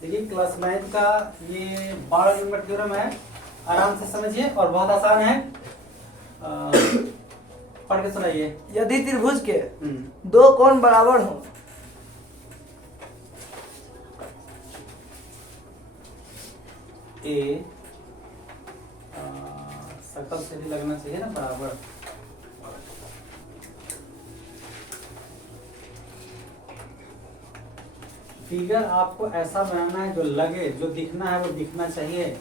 देखिए क्लास 9 का ये 12 नंबर थ्योरम है, आराम से समझिए और बहुत आसान है। पढ़ के सुनाइए। यदि त्रिभुज के दो कोण बराबर हो ए सकल से भी लगना चाहिए ना बराबर। फिगर आपको ऐसा बनाना है जो लगे, जो दिखना है वो दिखना चाहिए।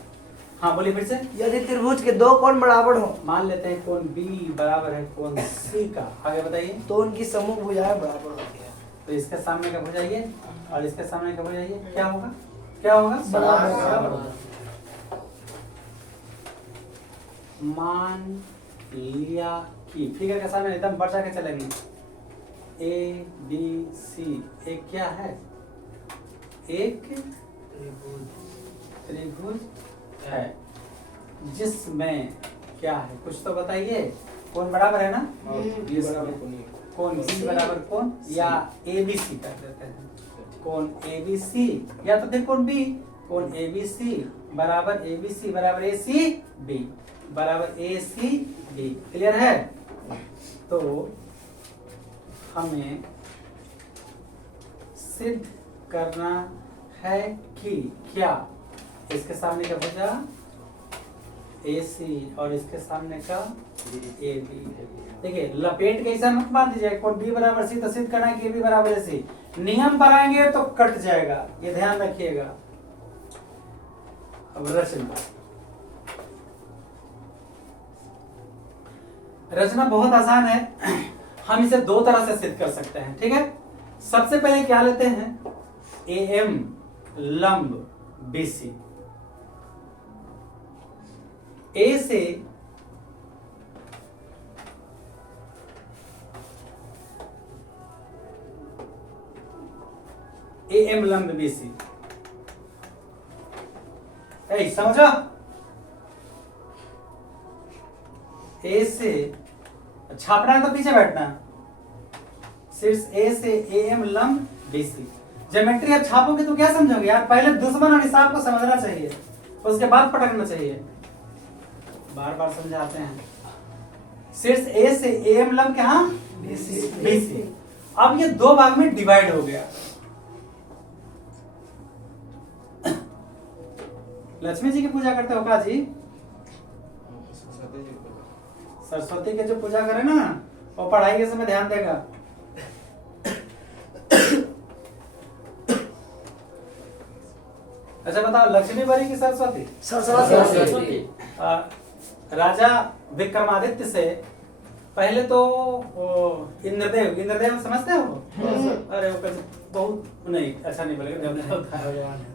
हाँ बोलिए फिर से। यदि त्रिभुज के दो कोण बराबर हो मान लेते हैं कोण बी बराबर है कोण सी का, आगे बताइए। तो उनकी समूह भुजाएं बराबर होती है। तो इसके सामने का भुजाइए और इसके सामने का भुजाइए, क्या होगा? क्या होगा? बराबर होगा। मान लिया कि फिगर के सामने एकदम बढ़ जाके चलेंगे। ए बी सी एक क्या है? एक त्रिभुज है जिसमें क्या है, कुछ तो बताइए। कौन बराबर है ना? बी बराबर कौन सी बराबर कौन या ए बी सी कर देते हैं। कौन ए बी सी या तो फिर कौन बी, कौन ए बी सी बराबर ए बी सी बराबर ए सी बी बराबर ए सी बी। क्लियर है? तो हमें सिद्ध करना है कि क्या इसके सामने का भुजा ए सी और इसके सामने का ए बी। देखिए लपेट के ऐसा मत मान दीजिए कोण बी बराबर सी तो सिद्ध करना है कि ए बी बराबर है सी। नियम बनाएंगे तो कट जाएगा, ये ध्यान रखिएगा। अब रचना बहुत आसान है, हम इसे दो तरह से सिद्ध कर सकते हैं। ठीक है, सबसे पहले क्या लेते हैं? ए एम लंब बी सी। ए से ए एम लंब बी सी। समझो? ए से छापना है तो पीछे बैठना। शीर्ष ए से ए एम लंब बी सी। ज्योमेट्री आप छापोगे तो क्या समझोगे यार? पहले दुश्मन और हिसाब को समझना चाहिए, उसके बाद पटकना चाहिए। बार बार समझाते हैं। शीर्ष ए से ए एम लंब क्या? B C. अब ये दो भाग में डिवाइड हो गया। लक्ष्मी जी की पूजा करते हो का जी? सरस्वती के जो पूजा करे ना वो पढ़ाई के समय ध्यान देगा। अच्छा बताओ, लक्ष्मी बड़ी की सरस्वती? सरस्वती। राजा विक्रमादित्य से पहले तो इंद्रदेव समझते हो? अरे वो बहुत नहीं, अच्छा नहीं बोलेगा।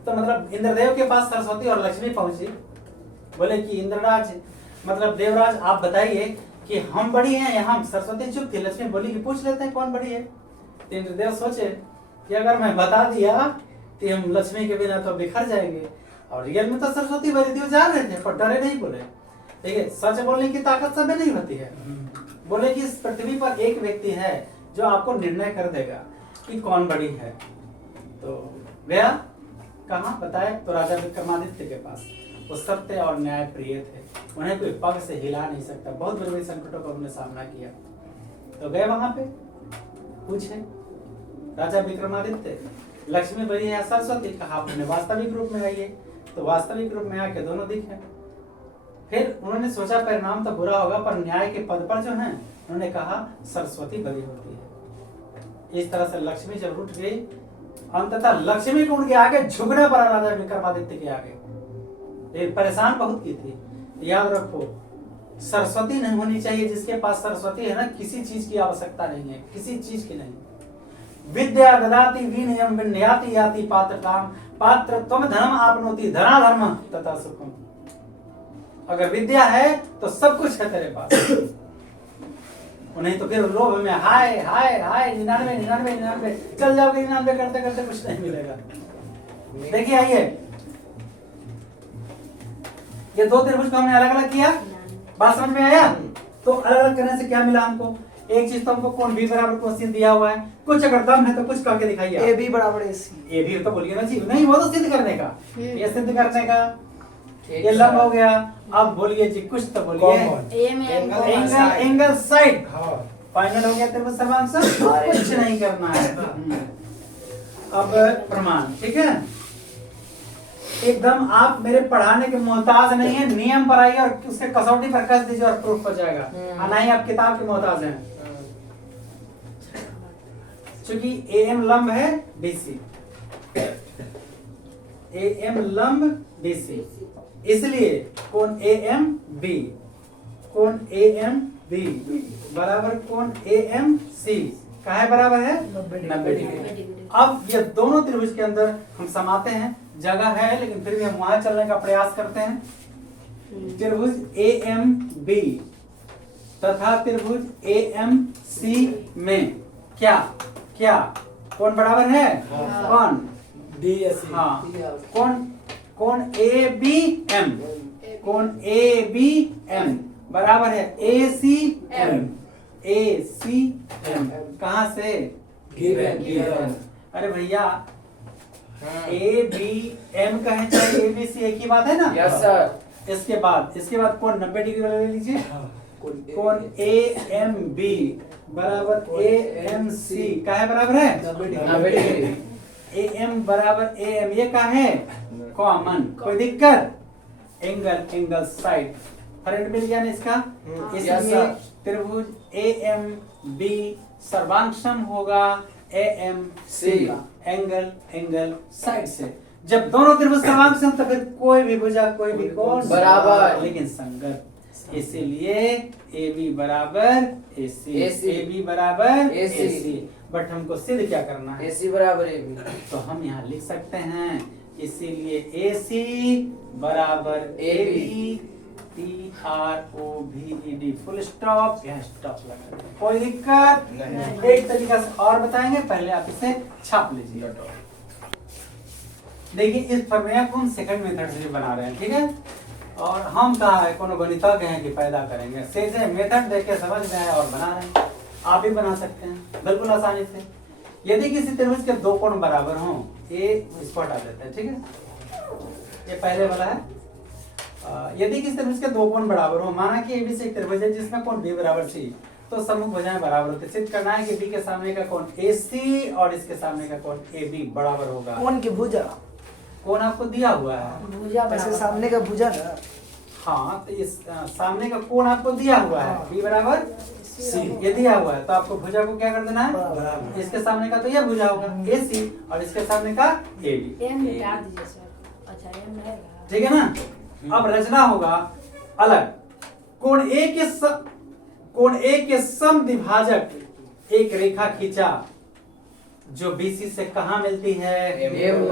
तो मतलब इंद्रदेव के पास सरस्वती और लक्ष्मी पहुंची। बोले कि इंद्रराज मतलब देवराज आप बताइए कि हम बड़ी हैं या हम? सरस्वती चुप थी। लक्ष्मी बोली कि पूछ लेते हैं कौन बड़ी है। तो इंद्रदेव सोचे कि अगर मैं बता दिया तो हम लक्ष्मी के बिना तो बिखर जाएंगे, और रियल में तो सरस्वती बड़ी थी, वो जान रहे थे पर डरे नहीं। बोले देखिए सच बोलने की ताकत सब में नहीं होती है। बोले कि इस पृथ्वी पर एक व्यक्ति है जो आपको निर्णय कर देगा कि कौन बड़ी है। तो गया कहाँ बताए? तो राजा विक्रमादित्य के पास। वो सत्य और न्याय प्रिय थे, उन्हें कोई पग से हिला नहीं सकता। बहुत बड़े बड़े संकटों का उन्होंने सामना किया। तो गए वहां पे, पूछे राजा विक्रमादित्य लक्ष्मी बड़ी है या सरस्वती? कहा आपने वास्तविक रूप में आइए। तो वास्तविक रूप में आके दोनों दिखे। फिर उन्होंने सोचा परिणाम तो बुरा होगा, पर न्याय के पद पर जो है उन्होंने कहा सरस्वती बड़ी होती है। इस तरह से लक्ष्मी जब उठ गई, अंततः लक्ष्मी को उनके आगे झुकना पड़ा राजा विक्रमादित्य के आगे। परेशान बहुत की थी। याद रखो, सरस्वती नहीं होनी चाहिए जिसके पास सरस्वती है ना, किसी चीज की आवश्यकता नहीं है, किसी चीज की नहीं। विद्या ददाति विनयम विनयाति याति पात्रताम पात्रत्वम धर्म आपनोति धरा धर्म तथा सुखम। अगर विद्या है तो सब कुछ है तेरे पास, नहीं तो फिर लोभ में हाय हाय हाय 99 99 99 चल जाओगे। 99 करते करते कुछ नहीं मिलेगा। देखिए आइए, ये दो त्रिभुज को हमने अलग अलग किया, बात समझ में आया? तो अलग अलग करने से क्या मिला हमको? एक चीज तो हमको कोण बी बराबर क्वेश्चन दिया हुआ है, कुछ अगर दम है तो कुछ करके दिखाइए आप। ए बी बराबर ए सी। ए भी तो बोलिए ना जी, नहीं वो तो सिद्ध करने का, ये सिद्ध करने का, ये लंब हो गया। अब बोलिए जी कुछ तो बोलिए। एंगल साइड फाइनल हो गया त्रिभुज सर्वांश, कुछ नहीं करना है। अब प्रमाण, ठीक है, एकदम आप मेरे पढ़ाने के मोहताज नहीं है, नियम पर आइए और उसके कसौटी पर कस दीजिए और प्रूफ हो जाएगा, और नहीं आप किताब के मोहताज हैं। चूंकि एम लंब है बीसी, एम लंब बीसी, इसलिए कोण एम बी, कोण एम बी बराबर कोण एम सी का है बराबर है 90 डिग्री। अब ये दोनों त्रिभुज के अंदर हम समाते हैं, जगह है लेकिन फिर भी हम वहां चलने का प्रयास करते हैं। त्रिभुज ए एम बी तथा त्रिभुज ए एम सी में क्या क्या कौन बराबर है? कौन डी एस हाँ, कौन कौन ए बी एम, कौन ए बी एम बराबर है ए सी एम, ए सी एम कहां से? गिवन। अरे भैया ए बी एम कहे चाहे ए बी सी एक ही बात है ना? Yes sir. इसके बाद कौन 90 डिग्री वाला ले लीजिए, कौन ए एम बी बराबर ए एम सी का है बराबर है 90 डिग्री। ए एम बराबर ए एम, ये का है कॉमन, कोई दिक्कत? एंगल साइड फ्रंट मिल गया ना इसका, इसलिए त्रिभुज ए एम बी सर्वांगसम होगा A M C angle side से। जब दोनों त्रिभुज सर्वांगसम तो फिर कोई भी भुजा कोई भी कोण बराबर लेकिन संगत, इसीलिए ए बी बराबर ए सी, ए बी बराबर ए सी। बट हमको सिद्ध क्या करना है? ए सी बराबर ए बी, तो हम यहाँ लिख सकते हैं, इसीलिए ए सी बराबर A B T R O भी ई डी फुल स्टॉप, यहाँ स्टॉप लगा दें। कोई दिक्कत नहीं। एक तरीका से और बताएंगे, पहले आप इसे छाप लीजिए। देखिए इस प्रमेय को हम सेकंड मेथड से बना रहे हैं, ठीक है, और हम कहा है कोनो गणितज्ञ हैं कि पैदा करेंगे, सीधे मेथड देख के समझ में आया और बना रहे हैं। आप भी बना सकते हैं बिल्कुल आसानी से। यदि किसी त्रिभुज के दो कोण बराबर हों, ये इसको हटा देते हैं, ठीक है, ये पहले वाला है। यदि किसी त्रिभुज के दो कोण बराबर हो, माना कि ए बी से एक त्रिभुज है जिसमें कोण बी बराबर सी, तो सम्मुख भुजाएं बराबर होते, सिद्ध करना है कि बी के सामने का कोण ए सी और इसके सामने का कोण ए बी बराबर होगा। कौन की भुजा? कोण आपको दिया हुआ है, भुजा वैसे सामने का भुजा ना। हाँ, तो इस सामने का कोण आपको दिया हुआ है बी बराबर सी, ये दिया हुआ है, तो आपको भुजा को क्या कर देना है बराबर। इसके सामने का तो ये भुजा होगा ए सी और इसके सामने का ए बी, एम मिटा दीजिए सर। अच्छा एम रहेगा, ठीक है ना। अब रचना होगा अलग, कोण ए के समद्विभाजक एक रेखा खींचा जो बीसी से कहाँ मिलती है? एम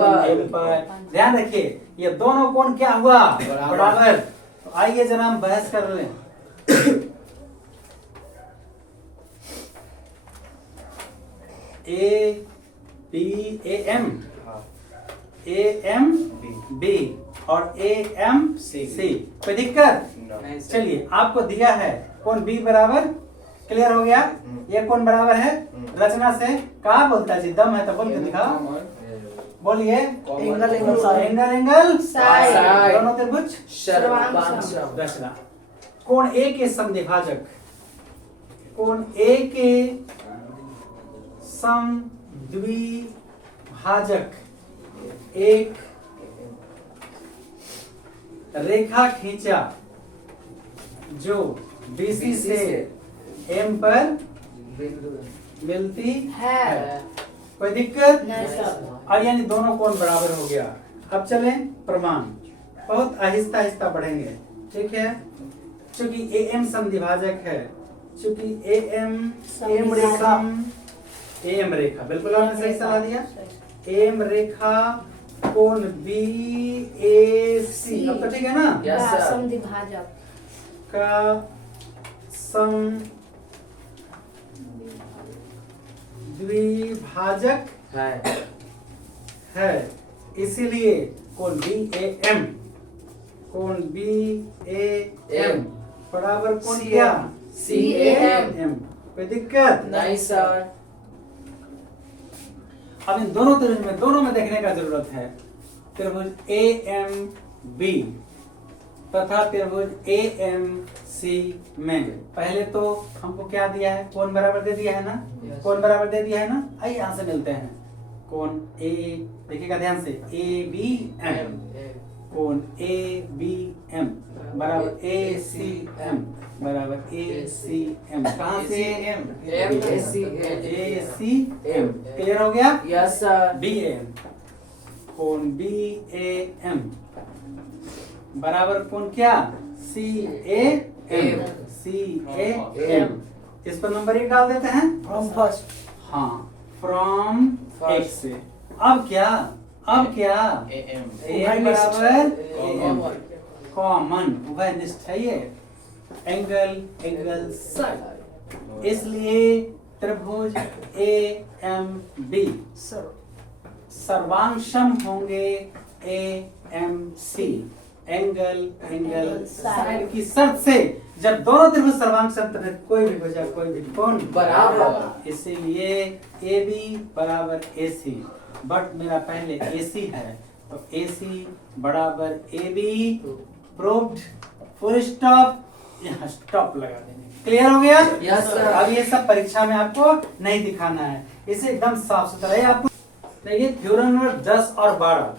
पर। ध्यान रखिए ये दोनों कोण क्या हुआ? बराबर। तो आइए जरा हम बहस कर लें। A B A M B और ए एम सी, कोई दिक्कत? चलिए आपको दिया है कौन बी बराबर, क्लियर हो गया, ये कौन बराबर है? रचना से कहा बोलता है जी, दम है तो बोल के दिखाओ, बोलिए। एंगल साइड, दोनों त्रिभुज सर्वांगसम। रचना कोण ए के समद्विभाजक, कोण ए के समद्विभाजक एक रेखा खींचा जो बीसी से एम पर मिलती है, कोई दिक्कत नहीं सर। और यानी दोनों कोण बराबर हो गया। अब चलें प्रमाण, बहुत आहिस्ता आहिस्ता बढ़ेंगे, ठीक है। चूंकि ए एम समद्विभाजक है, चूंकि ए एम रेखा बिल्कुल आपने सही सलाह दिया, एम रेखा कोण बी ए सी, अब तो ठीक है ना। Yes sir. समद्विभाजक का द्विभाजक है, इसीलिए कोण बी ए एम बराबर कोण क्या? CAM। एम, कोई दिक्कत? नहीं सर। अब इन दोनों त्रिभुज में दोनों में देखने का जरूरत है। त्रिभुज AMB तथा त्रिभुज AMC में पहले तो हमको क्या दिया है? कोण बराबर दे दिया है ना? Yes. कोण बराबर दे दिया है ना? आइए यहाँ से मिलते हैं। कोण A, देखिएगा ध्यान से, ABM, कोण ABM बराबर ACM बराबर ACM, कहाँ से? ACM, क्लियर हो गया? Yes sir. BAM, कोण BAM बराबर कोण क्या? CAM, CAM, इस पर नंबर 1 डाल देते हैं। From first. हाँ, फ्रॉम एक से। अब क्या? AM बराबर AM, कॉमन उभयनिष्ठ है ये, एंगल साइड, इसलिए त्रिभुज AMB सर्वांशम होंगे AMC, एंगल साइड की शर्त से। जब दोनों त्रिभुज सर्वांशम तो कोई भी भुजा कोई भी कोण बराबर, इसीलिए AB बराबर AC, बट मेरा पहले AC है तो AC बराबर AB, प्रूव्ड, फुल स्टॉप, यहाँ स्टॉप लगा देंगे। क्लियर हो गया? Yes sir. अब ये सब परीक्षा में आपको नहीं दिखाना है, इसे एकदम साफ सुथरा है आपको। देखिए थ्योरम नंबर 10 और 12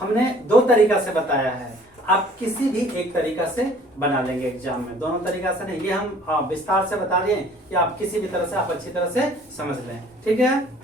हमने 2 तरीका से बताया है, आप किसी भी एक तरीका से बना लेंगे एग्जाम में, दोनों तरीका से नहीं। ये हम विस्तार से बता दें कि आप किसी भी तरह से आप अच्छी तरह से समझ लें, ठीक है।